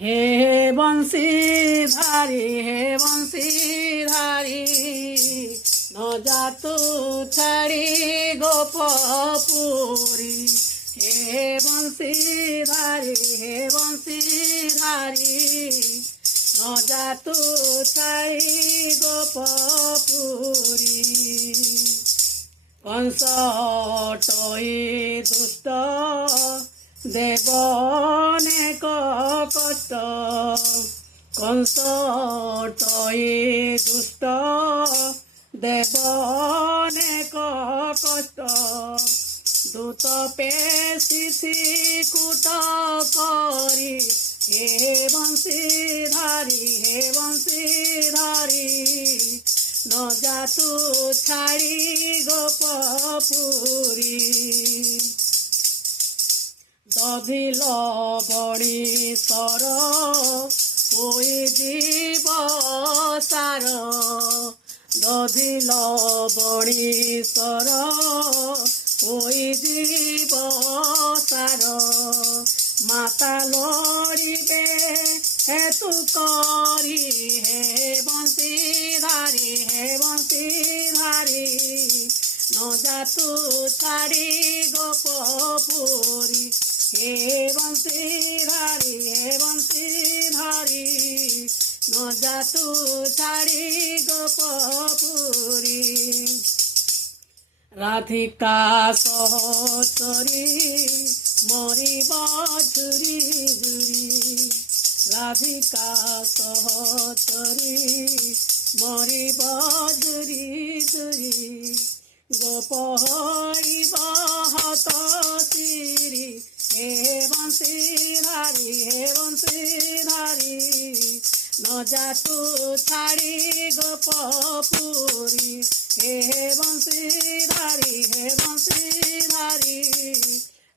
हे बंशीधारी न जा तू छाड़ी गोपपुरी हे बंशीधारी न जा तू छाड़ी गोपपुरी कंस टोई दुष्ट देवने कष्ट कंस टोई दुष्ट देवने कष्ट दूत पेशी कूट करी हे बंशीधारी न जा तू छाड़ी गोपपुरी दधिल बड़ी सर कोई जीव सार दधिल बड़ी सर कोई जीव सार माता लड़े हेतु करी हे बंशीधारी न जा तू छाड़ी गोपपुरी हे बंशीधारी न जा तू छाड़ी गोपपुरी राधिका सहचरी मरिब झुरी राधिका सहचरी मरिब झुरी गोप हरिब हत चिरी हे बंशीधारी न जा तू छाड़ी गोपपुरी हे बंशीधारी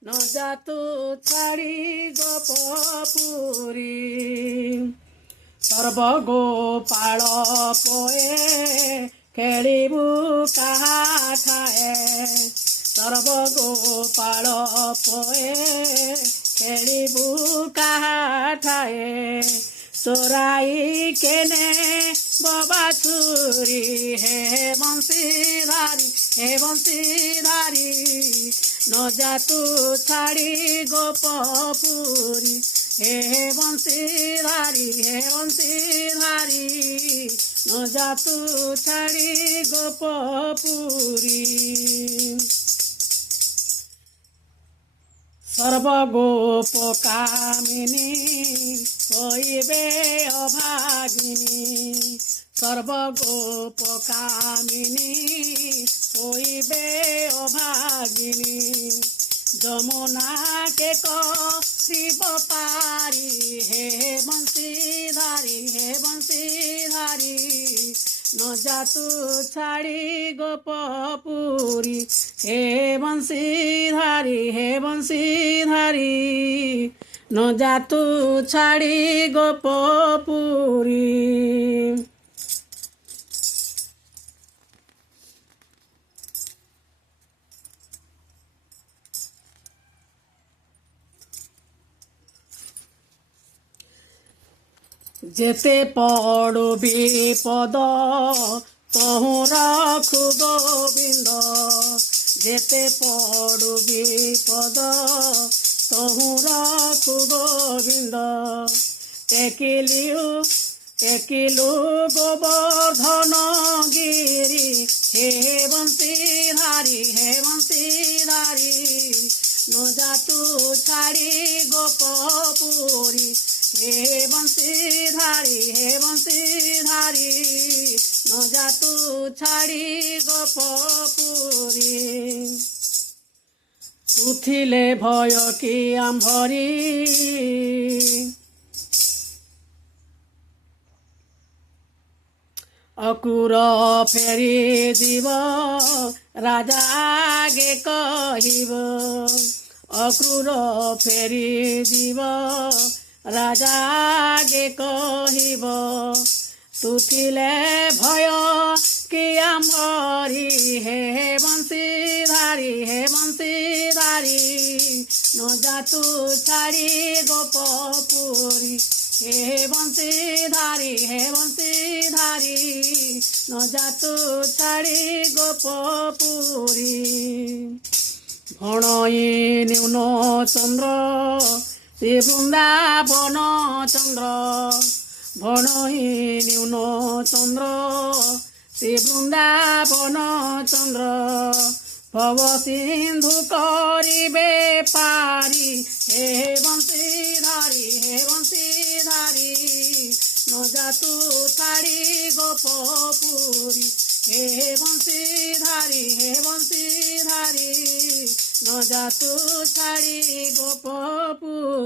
न जा तू छाड़ी गोपपुरी सर्वगोपाल पोए खेलिबु काठाए सर्वगोपाल पोए खेलिबु काठाए सोराई केने बबाछुरी हे बंशीधारी न जा तू छाड़ी गोपपुरी हे बंशीधारी न जा तू छाड़ी गोपपुरी सर्वगोपकामिनी होइबे अभागिनी सर्वगोपकामिनी होइबे अभागिनी যমুনা के शिव पारी हे बंशीधारी न जा तू छाड़ी गोपपुरी हे बंशीधारी न जा तू छाड़ी गोपपुरी जेते पड़ो विपद तहु रखु गोविंद जेते पड़ो विपद तहु रखु गोविंद टेकिलु गोवर्धन गिरी हे बंशीधारी न जा तू छाड़ी गोपपुरी हे बंशीधारी न जा तू छाड़ी गोपपुरी उठिले भय कि आम्भरी अकुर फेरी जीव राजा गे कहिब अक्रूर फेरी जीव राजा गे कहिब तुथिले भय कि आम्भरी हे बंशीधारी न जा तू छाड़ी गोपपुरी हे बंशीधारी न जा तू छाड़ी गोपपुरी भणई न्यून चंद्र श्री बृंदावन चंद्र भणई न्यून चंद्र श्री बृंदावन चंद्र भव सिंधु करिबे पारी हे बंशीधारी न जा तू छाड़ी गोपपुरी हे बंशीधारी न जा तू छाड़ी गोपपुरी।